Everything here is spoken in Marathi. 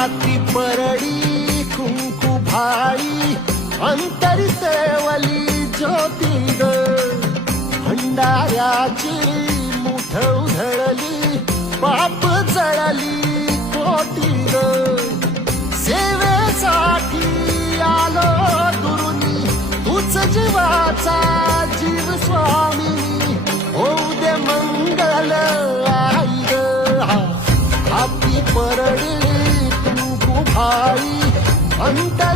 हाती परडी कुंकू भाई अंतरी सेवली ज्योती ग भंडाऱ्याची मुठ उधळली बाप जळली कोटी ग सेवेसाठी आलो दुरुनी तूच जीवाचा जीव स्वामी होऊ दे मंगल आई ग हाती परडी कुंकू भाई अंतर